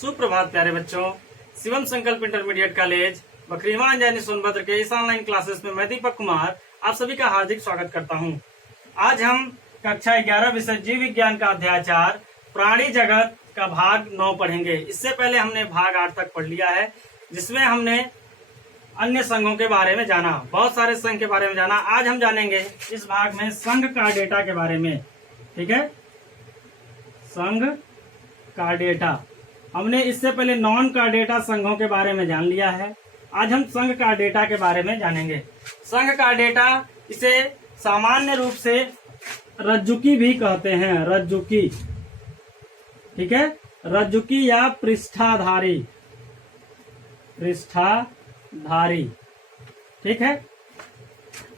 सुप्रभात प्यारे बच्चों। शिवम संकल्प इंटरमीडिएट कॉलेज बकरीवा अंजनी सोनभद्र के इस ऑनलाइन क्लासेस में मैं दीपक कुमार आप सभी का हार्दिक स्वागत करता हूं। आज हम कक्षा 11 विषय जीव विज्ञान का अध्याय 4 प्राणी जगत का भाग 9 पढ़ेंगे। इससे पहले हमने भाग 8 तक पढ़ लिया है, जिसमें हमने अन्य संघों के बारे में जाना, बहुत सारे संघ के बारे में जाना। आज हम जानेंगे इस भाग में संघ कार्डेटा के बारे में। ठीक है, संघ कार्डेटा। हमने इससे पहले नॉन कार्डेटा संघों के बारे में जान लिया है। आज हम संघ कार्डेटा के बारे में जानेंगे। संघ कार्डेटा, इसे सामान्य रूप से रज्जुकी भी कहते हैं। रज्जुकी, ठीक है, रज्जुकी या पृष्ठाधारी। पृष्ठाधारी, ठीक है।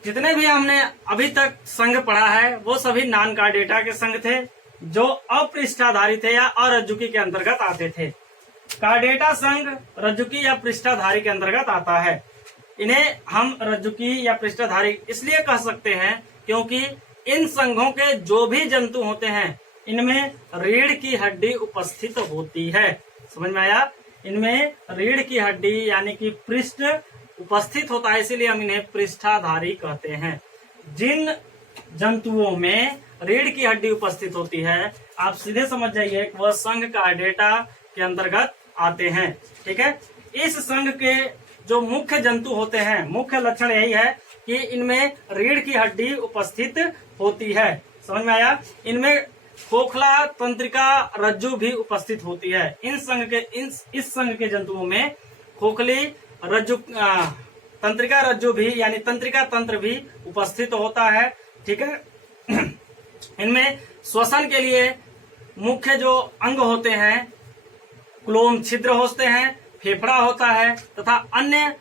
जितने भी हमने अभी तक संघ पढ़ा है वो सभी नॉन कार्डेटा के संघ थे, जो अपृष्ठाधारी थे या अरज्जुकी के अंतर्गत आते थे। कार्डेटा संघ रज्जुकी या पृष्ठाधारी के अंतर्गत आता है। इन्हें हम रज्जुकी या पृष्ठाधारी इसलिए कह सकते हैं क्योंकि इन संघों के जो भी जंतु होते हैं इनमें रीढ़ की हड्डी उपस्थित होती है। समझ में आया? इनमें रीढ़ की हड्डी यानी कि पृष्ठ उपस्थित होता है, इसीलिए हम इन्हें पृष्ठाधारी कहते हैं। जिन जंतुओं में रीढ़ की हड्डी उपस्थित होती है, आप सीधे समझ जाइए वह संघ कार्डेटा के अंतर्गत आते हैं। ठीक है, इस संघ के जो मुख्य जंतु होते हैं, मुख्य लक्षण यही है कि इनमें रीढ़ की हड्डी उपस्थित होती है। समझ में आया? इनमें खोखला तंत्रिका रज्जु भी उपस्थित होती है। इन संघ के इस संघ के जंतुओं में खोखली रज्जु तंत्रिका रज्जु भी यानी तंत्रिका तंत्र भी उपस्थित होता है। ठीक है, इनमें श्वसन के लिए मुख्य जो अंग होते हैं, क्लोम छिद्र होते हैं, फेफड़ा होता है तथा अन्य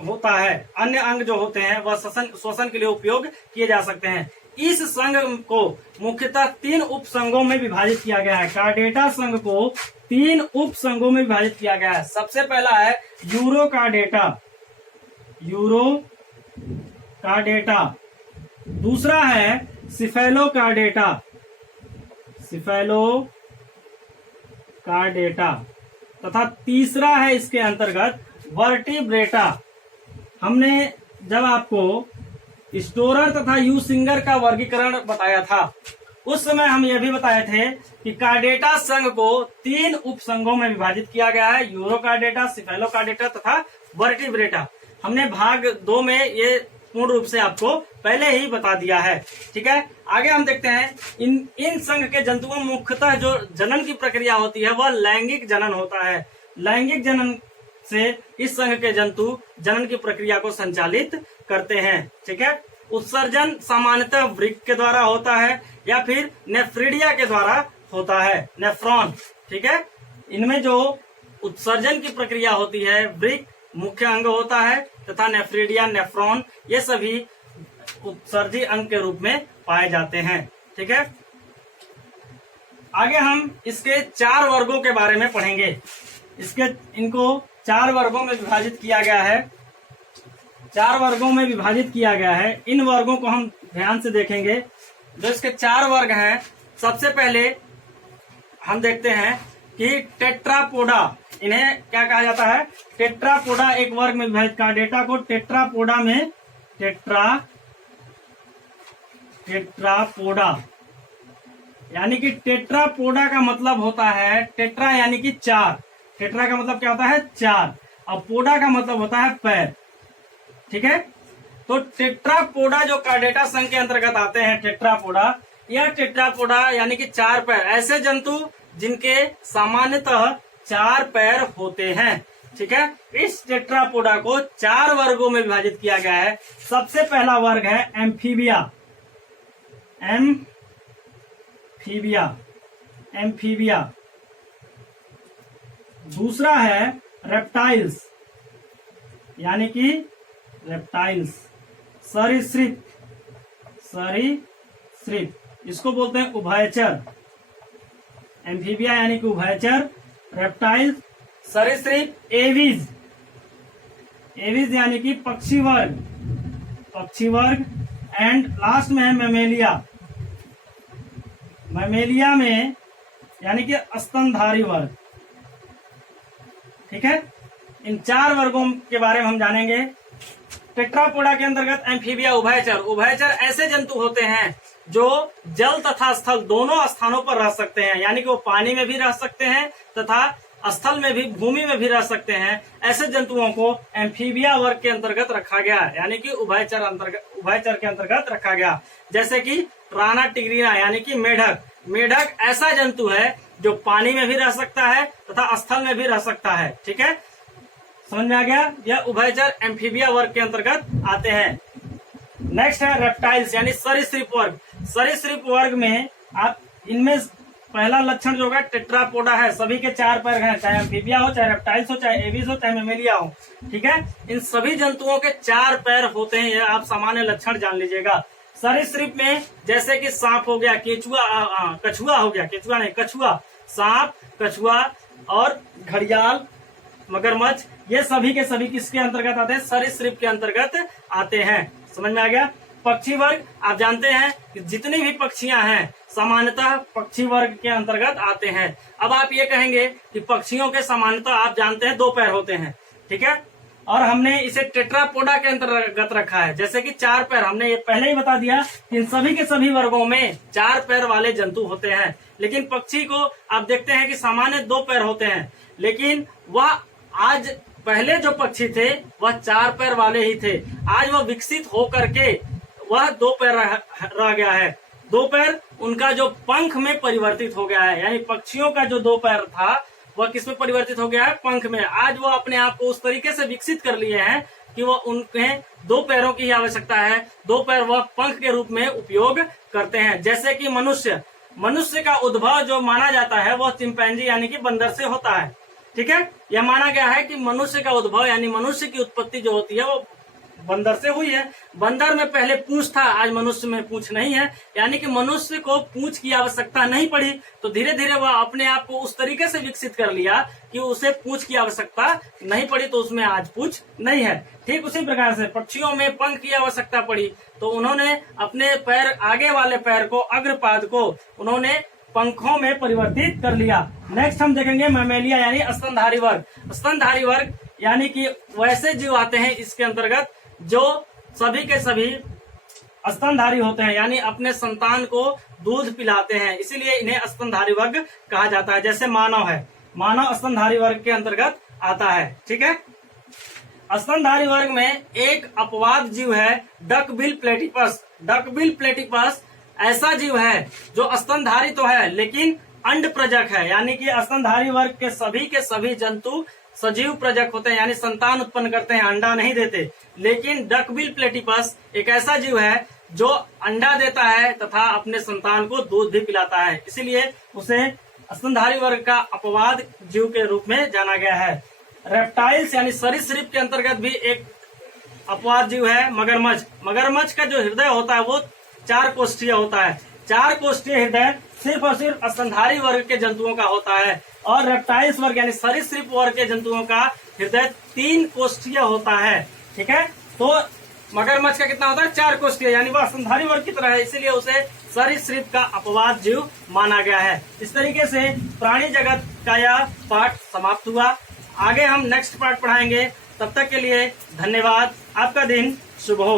होता है। अन्य अंग जो होते हैं वह श्वसन के लिए उपयोग किए जा सकते हैं। इस संघ को मुख्यतः 3 उपसंघों में विभाजित किया गया है। कार्डेटा संघ को 3 उपसंघों में विभाजित किया गया है। सबसे पहला है यूरो कार्डेटा। Euro chordata. दूसरा है सिफेलो कार्डेटा। Cephalo chordata. तथा तीसरा है इसके अंतर्गत वर्टिब्रेटा। हमने जब आपको स्टोरर तथा यू सिंगर का वर्गीकरण बताया था, उस समय हम यह भी बताए थे कि कार्डेटा संघ को 3 उपसंघों में विभाजित किया गया है, यूरो कार्डेटा, सिफेलो कार्डेटा तथा वर्टिब्रेटा। हमने भाग 2 में ये पूर्ण रूप से आपको पहले ही बता दिया है। ठीक है, आगे हम देखते हैं इन संघ के जंतुओं में मुख्यतः जो जनन की प्रक्रिया होती है वह लैंगिक जनन होता है। लैंगिक जनन से इस संघ के जंतु जनन की प्रक्रिया को संचालित करते हैं। ठीक है, उत्सर्जन सामान्यतः वृक्क के द्वारा होता है या फिर नेफ्रिडिया के द्वारा होता है, नेफ्रॉन। ठीक है, इनमें जो उत्सर्जन की प्रक्रिया होती है, वृक्क मुख्य अंग होता है तथा नेफ्रिडिया, नेफ्रॉन ये सभी उत्सर्जी अंग के रूप में पाए जाते हैं। ठीक है, आगे हम इसके 4 वर्गों के बारे में पढ़ेंगे। इनको 4 वर्गों में विभाजित किया गया है। 4 वर्गों में विभाजित किया गया है। इन वर्गों को हम ध्यान से देखेंगे। जो इसके 4 वर्ग हैं, सबसे पहले हम देखते हैं कि टेट्रापोडा। इन्हें क्या कहा जाता है? टेट्रापोडा एक वर्ग में विभाजित। कार्डेटा को टेट्रापोडा में टेट्रापोडा यानी कि टेट्रापोडा का मतलब होता है, टेट्रा यानी कि 4। टेट्रा का मतलब क्या होता है? 4। और पोडा का मतलब होता है पैर। ठीक है, तो टेट्रापोडा जो कार्डेटा संघ के अंतर्गत आते हैं, टेट्रापोडा, यह टेट्रापोडा यानी कि 4 पैर, ऐसे जंतु जिनके सामान्यतः 4 पैर होते हैं। ठीक है, इस टेट्रापोडा को 4 वर्गों में विभाजित किया गया है। सबसे पहला वर्ग है एम्फीबिया। एम्फीबिया। दूसरा है रेप्टाइल्स यानी कि रेप्टाइल्स। सरीसृप। इसको बोलते हैं उभयचर। एम्फीबिया यानी कि उभयचर, रेप्टाइल्स, सरीसृप, एविज यानी कि पक्षी वर्ग एंड लास्ट में है मेमेलिया। मेमेलिया में यानी कि स्तनधारी वर्ग। ठीक है, इन 4 वर्गों के बारे में हम जानेंगे। टेट्रापोडा के अंतर्गत एम्फीबिया उभयचर। उभयचर ऐसे जंतु होते हैं जो जल तथा स्थल दोनों स्थानों पर रह सकते हैं, यानी कि वो पानी में भी रह सकते हैं तथा स्थल में भी, भूमि में भी रह सकते हैं। ऐसे जंतुओं को एम्फीबिया वर्ग के अंतर्गत रखा गया, यानी कि उभयचर के अंतर्गत रखा गया। जैसे कि राना टिग्रीना यानी कि मेढक। मेढक ऐसा जंतु है जो पानी में भी रह सकता है तथा स्थल में भी रह सकता है। ठीक है, समझ में आ गया। यह उभयचर एम्फीबिया वर्ग के अंतर्गत आते हैं। नेक्स्ट है रेप्टाइल्स यानी सरीसृप वर्ग। सरीसृप वर्ग में आप इनमें पहला लक्षण जो होगा टेट्रापोडा है, सभी के 4 पैर हैं, चाहे एम्फीबिया हो, चाहे रेप्टाइल्स हो, चाहे एविस हो, चाहे मेमेलिया हो। ठीक है, इन सभी जंतुओं के 4 पैर होते हैं, यह आप सामान्य लक्षण जान लीजिएगा। सरीसृप में जैसे कि सांप हो गया, कछुआ हो गया, केचुआ नहीं कछुआ, सांप, कछुआ और घड़ियाल, मगरमच्छ, ये सभी के सभी किसके अंतर्गत आते हैं? सरीसृप के अंतर्गत आते हैं। समझ में आ गया। पक्षी वर्ग आप जानते हैं कि जितनी भी पक्षियां हैं सामान्यतः पक्षी वर्ग के अंतर्गत आते हैं। अब आप ये कहेंगे कि पक्षियों के सामान्यतः आप जानते हैं 2 पैर होते हैं, ठीक है, और हमने इसे टेट्रापोडा के अंतर्गत रखा है। जैसे कि 4 पैर, हमने ये पहले ही बता दिया कि इन सभी के सभी वर्गों में 4 पैर वाले जंतु होते हैं। लेकिन पक्षी को आप देखते हैं कि सामान्य 2 पैर होते हैं, लेकिन वह आज पहले जो पक्षी थे वह 4 पैर वाले ही थे। आज वह विकसित होकर के वह 2 पैर रह गया है। 2 पैर उनका जो पंख में परिवर्तित हो गया है, यानी पक्षियों का जो 2 पैर था वह किस में परिवर्तित हो गया है? पंख में। आज वो अपने आप को उस तरीके से विकसित कर लिए हैं कि वो उन्हें 2 पैरों की ही आवश्यकता है, 2 पैर वह पंख के रूप में उपयोग करते हैं। जैसे कि मनुष्य का उद्भव जो माना जाता है वह चिंपैंजी यानी कि बंदर से होता है। ठीक है, यह माना गया है कि मनुष्य का उद्भव यानी मनुष्य की उत्पत्ति जो होती है वो बंदर से हुई है। बंदर में पहले पूंछ था, आज मनुष्य में पूंछ नहीं है, यानी कि मनुष्य को पूंछ की आवश्यकता नहीं पड़ी, तो धीरे धीरे वह अपने आप को उस तरीके से विकसित कर लिया कि उसे पूंछ की आवश्यकता नहीं पड़ी, तो उसमें आज पूंछ नहीं है। ठीक उसी प्रकार से पक्षियों में पंख की आवश्यकता पड़ी, तो उन्होंने अपने पैर, आगे वाले पैर को, अग्रपाद को उन्होंने पंखों में परिवर्तित कर लिया। नेक्स्ट हम देखेंगे मैमेलिया यानी स्तनधारी वर्ग। स्तनधारी वर्ग यानी कि वैसे जीव आते हैं इसके अंतर्गत जो सभी के सभी स्तनधारी होते हैं, यानी अपने संतान को दूध पिलाते हैं, इसीलिए इन्हें स्तनधारी वर्ग कहा जाता है। जैसे मानव है, मानव स्तनधारी वर्ग के अंतर्गत आता है। ठीक है, स्तनधारी वर्ग में एक अपवाद जीव है डकबिल प्लेटिपस। डकबिल प्लेटिपस ऐसा जीव है जो स्तनधारी तो है लेकिन अंड प्रजक है, यानी कि स्तनधारी वर्ग के सभी जंतु सजीव प्रजक होते हैं, यानी संतान उत्पन्न करते हैं, अंडा नहीं देते। लेकिन डकबिल प्लेटिपस एक ऐसा जीव है जो अंडा देता है तथा अपने संतान को दूध भी पिलाता है, इसीलिए उसे स्तनधारी वर्ग का अपवाद जीव के रूप में जाना गया है। रेप्टाइल्स यानी सरीसृप के अंतर्गत भी एक अपवाद जीव है मगरमच्छ। मगरमच्छ का जो हृदय होता है वो 4 कोष्ठीय होता है। 4 कोष्ठीय हृदय सिर्फ और सिर्फ स्तनधारी वर्ग के जंतुओं का होता है, और रेप्टाइल्स वर्ग यानी सरीसृप वर्ग के जंतुओं का हृदय 3 कोष्ठीय होता है। ठीक है, तो मगरमच्छ का कितना होता है? 4 कोष्ठीय, यानी वह स्तनधारी वर्ग की तरह है, इसीलिए उसे सरीसृप का अपवाद जीव माना गया है। इस तरीके से प्राणी जगत का यह पाठ समाप्त हुआ। आगे हम नेक्स्ट पार्ट पढ़ाएंगे, तब तक के लिए धन्यवाद। आपका दिन शुभ हो।